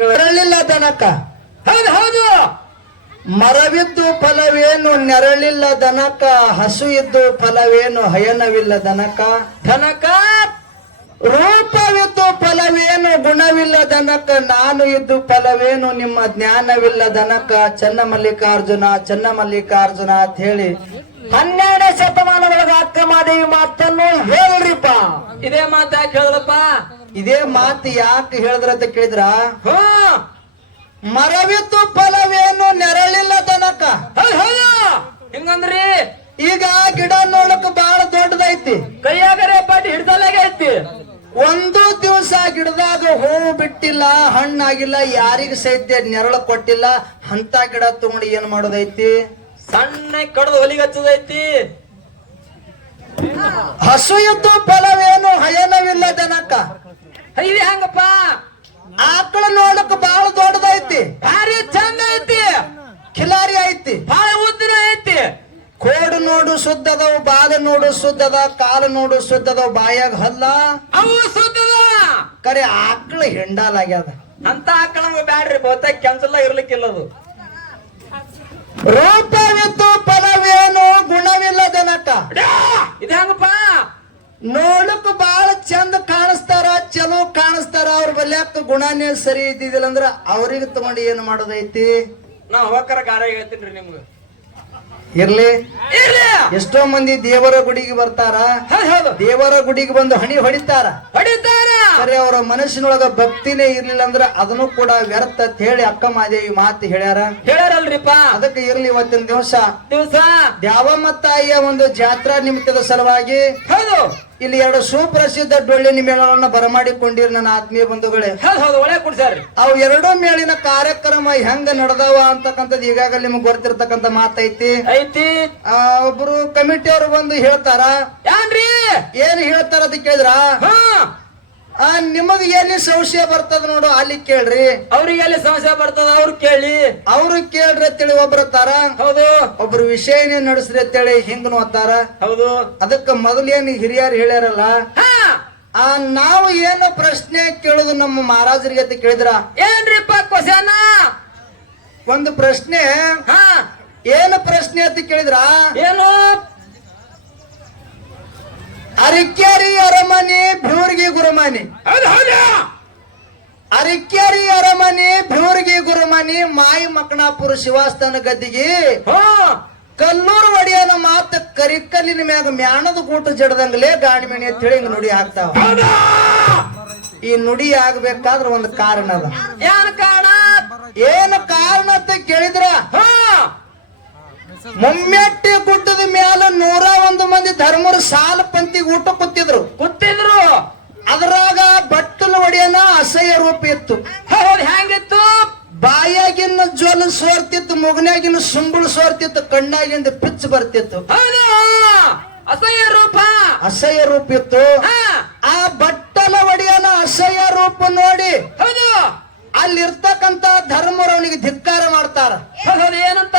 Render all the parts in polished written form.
ನೆರಳಿಲ್ಲ ದನಕ. ಹೌದು ಹೌದು. ಮರವಿದ್ದು ಫಲವೇನು ನೆರಳಿಲ್ಲ ದನಕ, ಹಸು ಇದ್ದು ಫಲವೇನು ಹಯನವಿಲ್ಲ ದನಕ. ದನಕ ರೂಪವಿದ್ದು ಫಲವೇನು ಗುಣವಿಲ್ಲ ದನಕ, ನಾನು ಇದ್ದು ಫಲವೇನು ನಿಮ್ಮ ಜ್ಞಾನವಿಲ್ಲ ದನಕ. ಚನ್ನ ಮಲ್ಲಿಕಾರ್ಜುನ ಚನ್ನ ಮಲ್ಲಿಕಾರ್ಜುನ ಅಂತ ಹೇಳಿ 12ನೇ ಶತಮಾನದೊಳಗ ಅಕ್ಕಮಾದೇವಿ ಮಾತನ್ನು ಹೇಳ್ರಿಪ್ಪ. ಇದೇ ಮಾತು ಯಾಕೆ ಹೇಳಿದಪ್ಪ? ಇದೇ ಮಾತು ಯಾಕೆ ಹೇಳಿದ್ರ ಅಂತ ಕೇಳಿದ್ರ, ಹ್ಮ್ ಮರವಿದ್ದು ಫಲವೇನು ನೆರಳಿಲ್ಲ ದನಕ. ಹೌದು ಹೌದು. ಹಿಂಗಂದ್ರಿ ಈಗ ಗಿಡ ನೋಡಕ್ ಬಹಳ ದೊಡ್ಡದೈತಿ, ಕೈಯಾಗರೆ ಪಾಟಿ ಹಿಡ್ದಲಾಗೈತಿ. ಒಂದು ದಿವಸ ಗಿಡದಾಗ ಹೂವು ಬಿಟ್ಟಿಲ್ಲ, ಹಣ್ಣಾಗಿಲ್ಲ, ಯಾರಿಗ ಸಹಿತ ನೆರಳು ಕೊಟ್ಟಿಲ್ಲ. ಅಂತ ಗಿಡ ತಗೊಂಡು ಏನ್ ಮಾಡೋದೈತಿ? ಸಣ್ಣ ಕಡ್ದು ಹೊಲಿಗೆ ಹಚ್ಚದೈತಿ. ಹಸು ಇದ್ದು ಫಲವೇನು ಹಯನವಿಲ್ಲ ದನಕ. ಇದು ಹೆಂಗಪ್ಪ? ಆಕಳ ನೋಡಕ್ ಬಹಳ ದೊಡ್ಡದೈತಿ, ಭಾರಿ ಚಂದ ಐತಿ, ಖಿಲಾರಿ ಐತಿ, ಭಾಳ ಉದ್ದನೂ ಐತಿ. ಕೋಡು ನೋಡು ಶುದ್ಧ ಅದಾವ, ಬಾಲ ನೋಡು ಶುದ್ಧ ಅದ, ಕಾಲು ನೋಡು ಶುದ್ಧ ಅದಾವ, ಬಾಯಾಗ ಹಲ್ಲ ಅವು ಸುದ್ದದ. ಕರೆ ಆಕಳ ಹೆಂಡಾಲಾಗ್ಯದ. ಅಂತ ಆಕಳ ಬ್ಯಾಡ್ರಿ, ಬಹುತೇಕ ಕ್ಯಾನ್ಸಲ್ ಇರ್ಲಿಕ್ಕಿಲ್ಲದು. ರೂಪವಿದ್ದು ಫಲವೇನು ಗುಣವಿಲ್ಲ ದನಕ. ಇದು ಹೆಂಗಪ್ಪ? ನೋಡಕ್ ಬಾಳ ಚಂದ ಕಾಣಿಸ್ತಾರ, ಚಲೋ ಕಾಣಿಸ್ತಾರ, ಅವ್ರ ಬಲ್ಯಾಕ ಗುಣನೇ ಸರಿ ಇದ್ದಿದ್ದಿಲ್ಲ ಅಂದ್ರ ಅವ್ರಿಗೆ ತಗೊಂಡು ಏನ್ ಮಾಡೋದೈತಿ? ನಾ ಹೋಗರ ಗಾಡಿ ಹೇಳ್ತೀನಿ ನಿಮ್ಗೆ. ಇರ್ಲಿ, ಇರ್ಲಿ. ಎಷ್ಟೋ ಮಂದಿ ದೇವರ ಗುಡಿಗೆ ಬರ್ತಾರ, ಹೌದು ದೇವರ ಗುಡಿಗೆ ಬಂದು ಹಣಿ ಹೊಡಿತಾರ. ಹೊಡಿತಾರ. ಸರಿ, ಅವರ ಮನಸ್ಸಿನೊಳಗ ಭಕ್ತಿನೇ ಇರ್ಲಿಲ್ಲ ಅಂದ್ರ ಅದನ್ನು ಕೂಡ ವ್ಯರ್ಥ ಅಂತ ಹೇಳಿ ಅಕ್ಕ ಮಾದೇವಿ ಮಾತು ಹೇಳ್ಯಾರ. ಹೇಳ್ಯಾರಲ್ರಿಪ್ಪ. ಅದಕ್ಕೆ ಇರ್ಲಿ, ಇವತ್ತಿನ ದಿವಸ ದಿವಸ ದ್ಯಾವಮ್ಮ ತಾಯಿಯ ಒಂದು ಜಾತ್ರಾ ನಿಮಿತ್ತದ ಸಲುವಾಗಿ ಹೌದು ಇಲ್ಲಿ 2 ಸುಪ್ರಸಿದ್ಧ ಡೊಳ್ಳಿನ ಮೇಳಗಳನ್ನ ಬರಮಾಡಿಕೊಂಡಿರಿ ನನ್ನ ಆತ್ಮೀಯ ಬಂಧುಗಳೇ. ಹೌದು ಹೌದು, ಒಳ್ಳೆ ಕುಡ್ಸಾರ್ರಿ. ಅವು 2 ಮೇಳಿನ ಕಾರ್ಯಕ್ರಮ ಹೆಂಗ ನಡೆದವ ಅಂತಕ್ಕಂಥದ್ದು ಈಗಾಗಲೇ ನಿಮ್ಗೆ ಗೊತ್ತಿರ್ತಕ್ಕಂಥ ಮಾತೈತಿ. ಐತಿ. ಒಬ್ರು ಕಮಿಟಿ ಅವರು ಬಂದು ಹೇಳ್ತಾರ. ಏನ್ರಿ? ಏನ್ ಹೇಳ್ತಾರ ಅಂತ ಕೇಳಿದ್ರ, ನಿಮಗ್ ಎಲ್ಲಿ ಸಂಶಯ ಬರ್ತದ ನೋಡು ಅಲ್ಲಿ ಕೇಳ್ರಿ, ಅವ್ರಿಗೆ ಎಲ್ಲಿ ಸಮಸ್ಯೆ ಬರ್ತದ ಅವ್ರು ಕೇಳಿ, ಅವ್ರು ಕೇಳ್ರಿ ಅಂತೇಳಿ ಒಬ್ರು ತಾರ. ಹೌದು. ಒಬ್ರು ವಿಷಯನೇ ನಡೆಸ್ರಿ ಅಂತೇಳಿ ಹಿಂಗನು ಅತ್ತಾರ. ಹೌದು. ಅದಕ್ಕ ಮೊದಲೇನು ಹಿರಿಯರು ಹೇಳ್ಯಾರಲ್ಲ, ನಾವು ಏನು ಪ್ರಶ್ನೆ ಕೇಳುದು ನಮ್ಮ ಮಹಾರಾಜರಿಗೆ ಅಂತ ಕೇಳಿದ್ರ, ಏನ್ರಿಪ್ಪ ಕ್ವಶನ? ಒಂದು ಪ್ರಶ್ನೆ. ಏನು ಪ್ರಶ್ನೆ ಅಂತ ಕೇಳಿದ್ರ, ಏನು? ಅರಿಕೇರಿ ಅರಮನೆ ಭ್ಯೂರ್ಗಿ ಗುರುಮನಿ. ಹೌದು ಹೌದು. ಅರಿಕೇರಿ ಅರಮನೆ ಭ್ಯೂರ್ಗಿ ಗುರುಮನಿ ಮಾಯಿ ಮಕಣಾಪುರ ಶಿವಾಸ್ಥಾನ ಗದ್ದಿಗೆ ಕಲ್ಲೂರು ಒಡೆಯನ ಮಾತ ಕರಿಕಲ್ಲಿನ ಮ್ಯಾಗ ಮ್ಯಾಣದ ಗೂಟ ಜಡದಂಗಲೇ ಗಾಣಿಮಣಿ ಅಂತ ಹೇಳಿ ನುಡಿ ಆಗ್ತಾವ. ಈ ನುಡಿ ಆಗ್ಬೇಕಾದ್ರ ಒಂದು ಕಾರಣ ಅದ. ಏನ್ ಕಾರಣ? ಏನು ಕಾರಣ ಅಂತ ಕೇಳಿದ್ರ, ಮೊಮ್ಮೆಟ್ಟಿ ಗುಡ್ಡದ ಮ್ಯಾಲ 101 ಮಂದಿ ಧರ್ಮರು ಸಾಲ ಪಂಕ್ತಿಗೆ ಊಟ ಕೂತಿದ್ರು. ಅದ್ರಾಗ ಬಟ್ಟಲು ಒಡೆಯನ ಅಸಹ್ಯ ರೂಪ ಇತ್ತು. ಹೌದು. ಹೆಂಗಿತ್ತು? ಬಾಯಾಗಿನ ಜ್ವಲ ಸೋರ್ತಿತ್ತು, ಮುಗನ್ಯಾಗಿನ ಸುಂಬಳು ಸೋರ್ತಿತ್ತು, ಕಣ್ಣಾಗಿಂದ ಪಿಚ್ಚು ಬರ್ತಿತ್ತು. ಅಸಹ್ಯ ರೂಪ. ಅಸಹ್ಯ ರೂಪ ಇತ್ತು. ಆ ಬಟ್ಟಲ ಒಡೆಯನ ಅಸಹ್ಯ ರೂಪ ನೋಡಿ ಹೌದು ಅಲ್ಲಿರ್ತಕ್ಕಂತ ಧರ್ಮರು ಅವನಿಗೆ ಧಿಕ್ಕಾರ ಮಾಡ್ತಾರ. ಹೌದು. ಏನಂತ?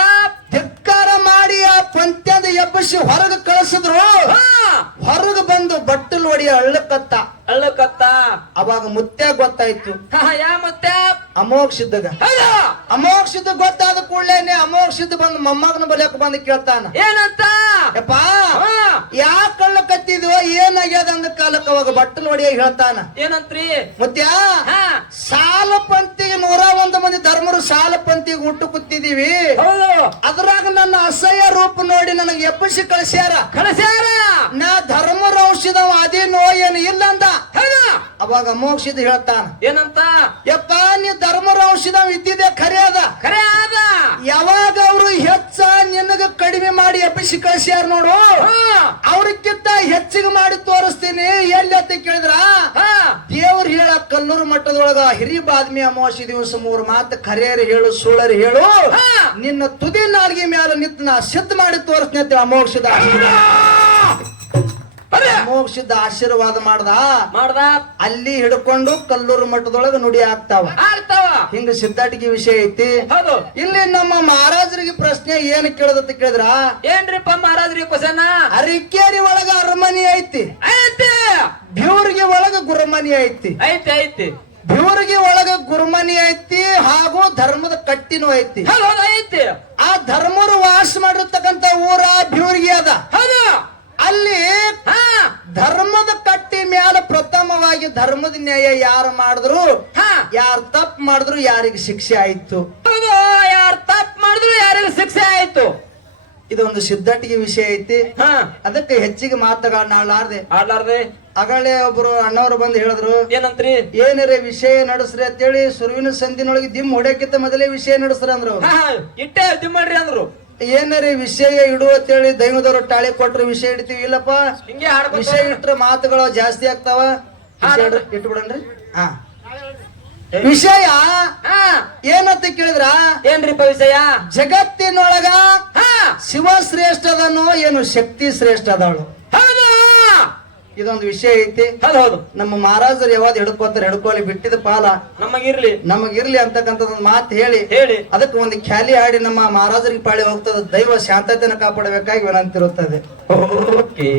ಧಿಕ್ಕಾರ ಮಾಡಿ ಆ ಪಂತ್ಯದ ಎಬ್ಬಸಿ ಹೊರಗೆ ಕಳಿಸಿದ್ರು. ಹೊರಗೆ ಬಂದು ಬಟ್ಟಲು ಒಡೆಯ ಅಳ್ಳಕತ್ತ. ಅವಾಗ ಮುತ್ಯ ಗೊತ್ತಾಯ್ತು. ಯಾ ಮುತ್ಯ? ಅಮೋಕ್ಷಿದ್ದಾಗ. ಅಮೋಕ್ಷಿದ್ದ ಗೊತ್ತಾದ ಕೂಡಲೇನೆ ಅಮೋಕ್ಷಿದ್ದ ಬಂದು ಮೊಮ್ಮಗನ ಬಲಿಯಕ್ಕೆ ಬಂದು ಕೇಳ್ತಾನ. ಏನಂತ? ಯಪ್ಪಾ, ಯಾಕ ಕಳ್ಳ ಏನಾಗ್ಯದ ಅಂದ ಕಾಲಕ್ಕೆ ಅವಾಗ ಬಟ್ಟಲು ಒಡೆಯ ಹೇಳ್ತಾನ. ಏನಂತ್ರಿ? ಮುತ್ಯ, ಸಾಲ ಪಂಕ್ತಿಗೆ 101 ಮಂದಿ ಧರ್ಮರು ಸಾಲ ಪಂಕ್ತಿಗೆ ಊಟ ಕೂತಿದೀವಿ. ಅದ್ರಾಗ ನನ್ನ ಅಸಹ್ಯ ರೂಪ ನೋಡಿ ನನಗೆ ಎಬ್ಬಸಿ ಕಳಿಸ್ಯಾರ. ನಾ ಧರ್ಮರ ಔಷಧವ ಅದೇನೋ ಏನು ಇಲ್ಲ ಅಂದ. ಅವಾಗ ಮೋಕ್ಷಿದ್ ಹೇಳ್ತಾನ. ಏನಂತ? ಯಪ್ಪ, ನೀ ಧರ್ಮರ ಔಷಧ ಇದ್ದಿದೆ ಖರೆ ಅದ. ಖರೆ ಅದ. ಯಾವಾಗ ಅವರು ಹೆಚ್ಚ ನಿನಗ ಕಡಿಮೆ ಮಾಡಿ ಎಬ್ಬಿಸಿ ಕಳಿಸ್ಯಾರ ನೋಡು, ಅವ್ರಕ್ಕಿಂತ ಹೆಚ್ಚಿಗೆ ಮಾಡಿ ತೋರಿಸ್ತೀನಿ. ಎಲ್ಲಿ ಅಂತ ಕೇಳಿದ್ರ, ದೇವ್ರ ಹೇಳ ಕಲ್ಲೂರು ಮಟ್ಟದೊಳಗ ಹಿರಿ ಬಾದ್ಮಿ ಅಮಾವಾಸ್ಯೆ ದಿವಸ 3 ಮಾತು ಖರೇರಿ ಹೇಳು ಸುಳ್ಳರಿ ಹೇಳು, ನಿನ್ನ ತುದಿ ನಾಲ್ಗೆ ಮ್ಯಾಲ ನಿಂತ ನಾ ಸಿದ್ಧ ಮಾಡಿ ತೋರಿಸ್ತೀನಿ ಅಂತ ಅಮೋಕ್ಷದ ಮೋಕ್ಷದ ಆಶೀರ್ವಾದ ಮಾಡ್ದ. ಅಲ್ಲಿ ಹಿಡ್ಕೊಂಡು ಕಲ್ಲೂರು ಮಠದೊಳಗ ನುಡಿ ಆಗ್ತಾವ. ಹಿಂಗ ಸಿದ್ಧಾಟಿಗೆ ವಿಷಯ ಐತಿ. ಇಲ್ಲಿ ನಮ್ಮ ಮಹಾರಾಜರಿಗೆ ಪ್ರಶ್ನೆ ಏನ್ ಕೇಳದಂತ ಕೇಳಿದ್ರ, ಏನ್ರಿಪ್ಪ ಮಹಾರಾಜರಿಗೆ ಕ್ವಶನ್? ಅರಿಕೇರಿ ಒಳಗ ಅರಮನಿ ಐತಿ, ಭ್ಯೂರಿಗೆ ಒಳಗ ಗುರುಮನಿ ಐತಿ. ಭಿವರ್ಗಿ ಒಳಗ ಗುರುಮನಿ ಐತಿ ಹಾಗೂ ಧರ್ಮದ ಕಟ್ಟಿನೂ ಐತಿ. ಹೌದು ಐತಿ. ಆ ಧರ್ಮರು ವಾಸ ಮಾಡಿರ್ತಕ್ಕಂತ ಊರ ಭಿವರ್ಗಿ ಅದ. ಹೌದು ಅಲ್ಲಿ ಹಾ ಧರ್ಮದ ಕಟ್ಟಿ ಮ್ಯಾಲ ಪ್ರಥಮವಾಗಿ ಧರ್ಮದ ನ್ಯಾಯ ಯಾರು ಮಾಡಿದ್ರು, ಹಾ ಯಾರು ತಪ್ಪು ಮಾಡಿದ್ರು ಯಾರಿಗೆ ಶಿಕ್ಷೆ ಆಯ್ತು. ಹೌದು. ಯಾರು ತಪ್ಪು ಮಾಡಿದ್ರು ಯಾರಿಗೂ ಶಿಕ್ಷೆ ಆಯ್ತು. ಇದೊಂದು ಸಿದ್ಧಟಿಗೆ ವಿಷಯ ಐತಿ. ಹಾ ಅದಕ್ಕೆ ಹೆಚ್ಚಿಗೆ ಮಾತುಗಳನ್ನ ಆಡ್ಲಾರ್ದೆ ಆಡ್ಲಾರ್ದೆ ಅಗಳೇ ಒಬ್ರು ಅಣ್ಣವ್ರು ಬಂದು ಹೇಳಿದ್ರು, ಏನಂತ್ರಿ? ಏನಾರೇ ವಿಷಯ ನಡೆಸ್ರಿ ಅಂತೇಳಿ ಸುರುವಿನ ಸಂದಿನೊಳಗೆ ದಿಮ್ ಹೊಡ್ಯಕ್ಕಿಂತ ಮೊದಲೇ ವಿಷಯ ನಡೆಸ್ರಿ ಅಂದ್ರು. ಹಾ ಇಟ್ಟೆ ಇದು ಮಾಡ್ರಿ ಅಂದ್ರು. ಏನಾರೇ ವಿಷಯ ಇಡು ಅಂತೇಳಿ ದೈವದವರು ಟಾಳಿ ಕೊಟ್ರೆ ವಿಷಯ ಇಡ್ತೀವಿ. ಇಲ್ಲಪ್ಪ, ಹಿಂಗೆ ಆಡ್ಕೊತ ವಿಷಯ ಇಟ್ರೆ ಮಾತುಗಳು ಜಾಸ್ತಿ ಆಗ್ತಾವ. ವಿಷಯ ಇಟ್ಬಿಡನ್ರಿ. ಹಾ ವಿಷಯ ಹಾ ಏನಂತ ಕೇಳಿದ್ರ, ಏನ್ರಿಪ್ಪ ವಿಷಯ? ಜಗತ್ತಿನೊಳಗ ಹಾ ಶಿವ ಶ್ರೇಷ್ಠ ಅದನೋ ಏನು ಶಕ್ತಿ ಶ್ರೇಷ್ಠ ಅದವಳು, ಹೌದು ಇದೊಂದು ವಿಷಯ ಐತಿ. ಹೌದು ಹೌದು. ನಮ್ಮ ಮಹಾರಾಜರು ಯಾವಾಗ ಹಿಡ್ಕೋತಾರೆ, ಹಿಡ್ಕೋಲಿ, ಬಿಟ್ಟಿದ ಪಾಲ ನಮಗಿರ್ಲಿ ನಮಗಿರ್ಲಿ ಅಂತಕ್ಕಂಥದ್ದು ಮಾತು ಹೇಳಿ ಹೇಳಿ ಅದಕ್ಕೆ ಒಂದು ಖ್ಯಾಲಿ ಹಾಡಿ ನಮ್ಮ ಮಹಾರಾಜರಿಗೆ ಪಾಳಿ ಹೋಗ್ತದೆ. ದೈವ ಶಾಂತತೆಯನ್ನು ಕಾಪಾಡಬೇಕಾಗಿ ವಿನಂತಿರುತ್ತದೆ. ಓಕೆ.